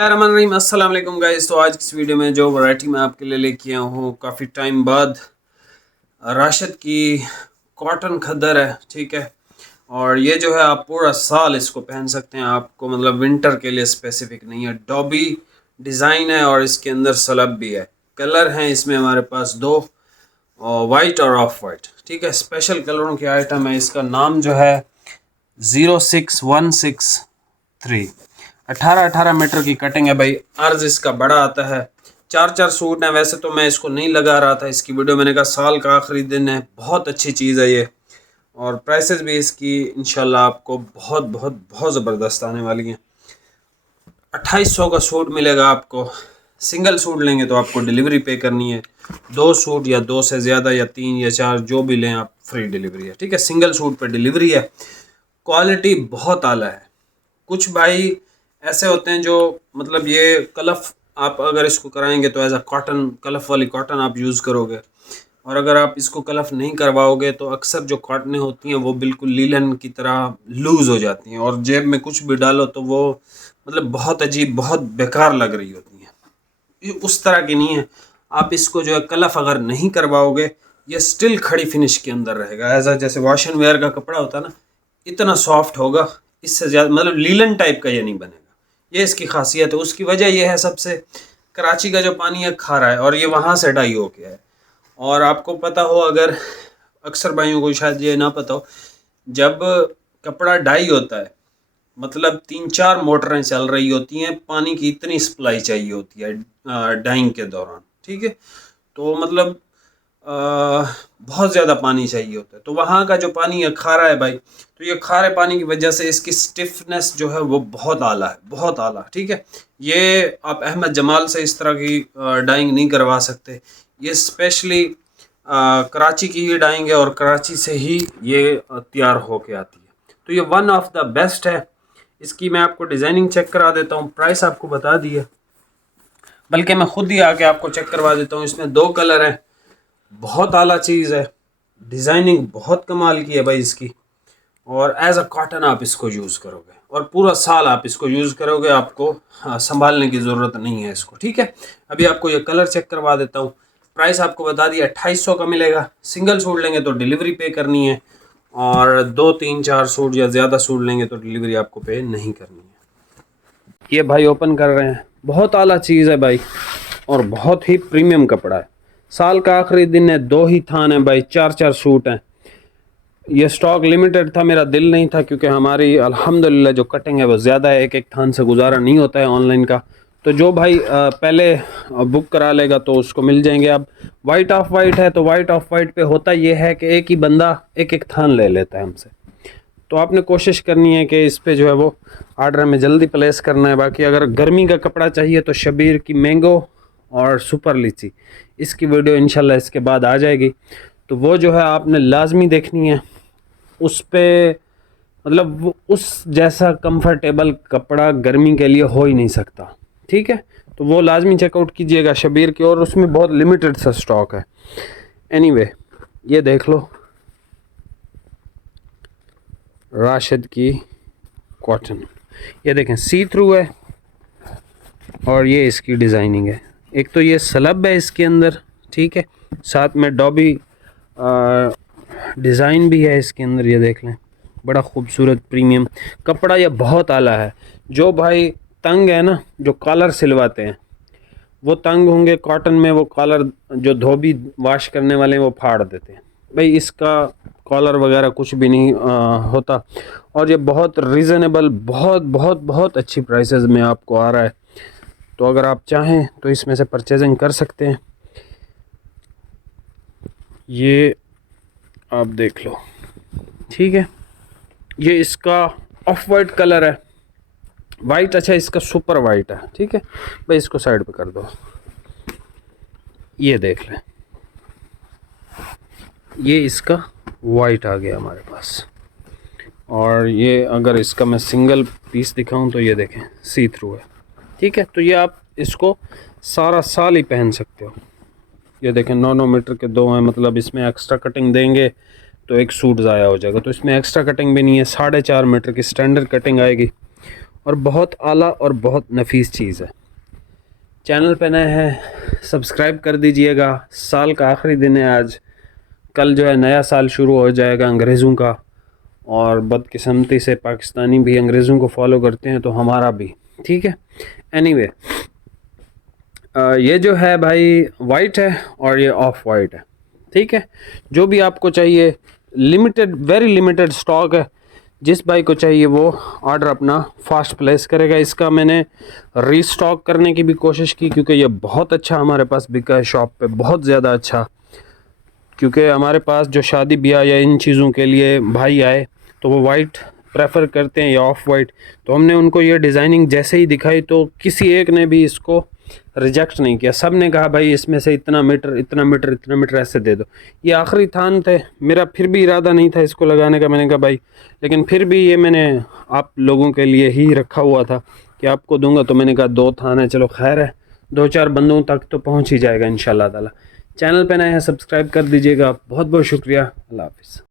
अस्सलाम वालेकुम गाइस। तो आज की इस वीडियो में जो वैरायटी मैं आपके लिए लेके आया हूँ, काफ़ी टाइम बाद राशिद की कॉटन खद्दर है, ठीक है। और ये जो है आप पूरा साल इसको पहन सकते हैं, आपको मतलब विंटर के लिए स्पेसिफिक नहीं है। डॉबी डिज़ाइन है और इसके अंदर सलब भी है। कलर हैं इसमें हमारे पास दो, वाइट और ऑफ वाइट, ठीक है। स्पेशल कलरों के आइटम है। इसका नाम जो है 06163। 18-18 मीटर की कटिंग है भाई। अर्ज इसका बड़ा आता है। 4-4 सूट हैं। वैसे तो मैं इसको नहीं लगा रहा था इसकी वीडियो, मैंने कहा साल का आखिरी दिन है, बहुत अच्छी चीज़ है ये। और प्राइसेस भी इसकी इंशाल्लाह आपको बहुत बहुत बहुत ज़बरदस्त आने वाली हैं। 2800 का सूट मिलेगा आपको। सिंगल सूट लेंगे तो आपको डिलीवरी पे करनी है। दो सूट या दो से ज़्यादा या तीन या चार जो भी लें आप, फ्री डिलीवरी है, ठीक है। सिंगल सूट पे डिलीवरी है। क्वालिटी बहुत आला है। कुछ भाई ऐसे होते हैं जो मतलब ये कलफ, आप अगर इसको कराएंगे तो एज अ कॉटन, कलफ वाली कॉटन आप यूज़ करोगे। और अगर आप इसको कलफ नहीं करवाओगे तो अक्सर जो कॉटनें होती हैं वो बिल्कुल लीलन की तरह लूज़ हो जाती हैं और जेब में कुछ भी डालो तो वो मतलब बहुत अजीब, बहुत बेकार लग रही होती हैं। ये उस तरह की नहीं है। आप इसको जो है कलफ अगर नहीं करवाओगे, ये स्टिल खड़ी फिनिश के अंदर रहेगा। एज अ जैसे वॉश एंड वेयर का कपड़ा होता है ना, इतना सॉफ्ट होगा। इससे ज़्यादा मतलब लीलन टाइप का ये नहीं बनेगा। ये इसकी खासियत है। उसकी वजह यह है, सबसे कराची का जो पानी है खारा है और ये वहाँ से डाई हो गया है। और आपको पता हो, अगर अक्सर भाइयों को शायद ये ना पता हो, जब कपड़ा डाई होता है मतलब 3-4 मोटरें चल रही होती हैं, पानी की इतनी सप्लाई चाहिए होती है डाइंग के दौरान, ठीक है। तो मतलब बहुत ज़्यादा पानी चाहिए होता है। तो वहाँ का जो पानी है खारा है भाई, तो ये खारे पानी की वजह से इसकी स्टिफनेस जो है वो बहुत आला है, बहुत आला, ठीक है। ये आप अहमद जमाल से इस तरह की डाइंग नहीं करवा सकते। ये स्पेशली कराची की ही डाइंग है और कराची से ही ये तैयार होके आती है। तो ये वन ऑफ द बेस्ट है। इसकी मैं आपको डिज़ाइनिंग चेक करा देता हूँ, प्राइस आपको बता दी है, बल्कि मैं खुद ही आके आपको चेक करवा देता हूँ। इसमें दो कलर हैं। बहुत आला चीज़ है। डिज़ाइनिंग बहुत कमाल की है भाई इसकी। और एज अ कॉटन आप इसको यूज़ करोगे और पूरा साल आप इसको यूज़ करोगे, आपको संभालने की ज़रूरत नहीं है इसको, ठीक है। अभी आपको ये कलर चेक करवा देता हूँ। प्राइस आपको बता दिया 2800 का मिलेगा। सिंगल सूट लेंगे तो डिलीवरी पे करनी है और 2-3-4 सूट या ज़्यादा सूट लेंगे तो डिलीवरी आपको पे नहीं करनी है। ये भाई ओपन कर रहे हैं। बहुत आला चीज़ है भाई और बहुत ही प्रीमियम कपड़ा है। साल का आखिरी दिन है, दो ही थान है भाई, 4-4 सूट हैं। ये स्टॉक लिमिटेड था, मेरा दिल नहीं था क्योंकि हमारी अल्हम्दुलिल्लाह जो कटिंग है वो ज़्यादा है, एक एक थान से गुजारा नहीं होता है ऑनलाइन का। तो जो भाई पहले बुक करा लेगा तो उसको मिल जाएंगे। अब वाइट ऑफ वाइट है तो वाइट ऑफ वाइट पे होता ये है कि एक ही बंदा एक एक थान ले लेता है हमसे। तो आपने कोशिश करनी है कि इस पे जो है वो आर्डर में जल्दी प्लेस करना है। बाकी अगर गर्मी का कपड़ा चाहिए तो शबीर की मैंगो और सुपर लीची, इसकी वीडियो इंशाल्लाह इसके बाद आ जाएगी। तो वो जो है आपने लाजमी देखनी है। उस पे मतलब उस जैसा कंफर्टेबल कपड़ा गर्मी के लिए हो ही नहीं सकता, ठीक है। तो वो लाजमी चेकआउट कीजिएगा शबीर की, और उसमें बहुत लिमिटेड सा स्टॉक है। एनीवे ये देख लो राशिद की कॉटन, ये देखें सी थ्रू है और ये इसकी डिज़ाइनिंग है। एक तो ये स्लब है इसके अंदर, ठीक है, साथ में डॉबी डिज़ाइन भी है इसके अंदर। ये देख लें, बड़ा खूबसूरत प्रीमियम कपड़ा, ये बहुत आला है। जो भाई तंग है ना, जो कॉलर सिलवाते हैं वो तंग होंगे कॉटन में, वो कॉलर जो धोबी वाश करने वाले हैं वो फाड़ देते हैं भाई। इसका कॉलर वगैरह कुछ भी नहीं होता। और ये बहुत रीज़नेबल, बहुत बहुत बहुत अच्छी प्राइसेस में आपको आ रहा है। तो अगर आप चाहें तो इसमें से परचेजिंग कर सकते हैं। ये आप देख लो, ठीक है। ये इसका ऑफ वाइट कलर है, वाइट, अच्छा इसका सुपर वाइट है, ठीक है भाई। इसको साइड पे कर दो। ये देख लें, ये इसका वाइट आ गया हमारे पास। और ये अगर इसका मैं सिंगल पीस दिखाऊं तो ये देखें सी थ्रू है, ठीक है। तो ये आप इसको सारा साल ही पहन सकते हो। ये देखें 9-9 मीटर के दो हैं, मतलब इसमें एक्स्ट्रा कटिंग देंगे तो एक सूट ज़ाया हो जाएगा। तो इसमें एक्स्ट्रा कटिंग भी नहीं है, 4.5 मीटर की स्टैंडर्ड कटिंग आएगी। और बहुत आला और बहुत नफीस चीज़ है। चैनल पे नए हैं सब्सक्राइब कर दीजिएगा। साल का आखिरी दिन है आज, कल जो है नया साल शुरू हो जाएगा अंग्रेज़ों का, और बदकिस्मती से पाकिस्तानी भी अंग्रेज़ों को फॉलो करते हैं तो हमारा भी, ठीक है। एनीवे ये जो है भाई वाइट है और ये ऑफ वाइट है, ठीक है। जो भी आपको चाहिए, लिमिटेड, वेरी लिमिटेड स्टॉक है। जिस भाई को चाहिए वो ऑर्डर अपना फास्ट प्लेस करेगा। इसका मैंने रीस्टॉक करने की भी कोशिश की क्योंकि ये बहुत अच्छा हमारे पास बिका है शॉप पे, बहुत ज़्यादा अच्छा। क्योंकि हमारे पास जो शादी ब्याह या इन चीज़ों के लिए भाई आए तो वो वाइट प्रेफर करते हैं या ऑफ वाइट, तो हमने उनको ये डिज़ाइनिंग जैसे ही दिखाई तो किसी एक ने भी इसको रिजेक्ट नहीं किया। सब ने कहा भाई इसमें से इतना मीटर इतना मीटर इतना मीटर ऐसे दे दो। ये आखिरी थान थे, मेरा फिर भी इरादा नहीं था इसको लगाने का, मैंने कहा भाई, लेकिन फिर भी ये मैंने आप लोगों के लिए ही रखा हुआ था कि आपको दूंगा, तो मैंने कहा 2 थान है, चलो खैर है, 2-4 बंदों तक तो पहुँच ही जाएगा इंशाल्लाह ताला। चैनल पे नए हैं सब्सक्राइब कर दीजिएगा। बहुत बहुत शुक्रिया। अल्लाह हाफिज़।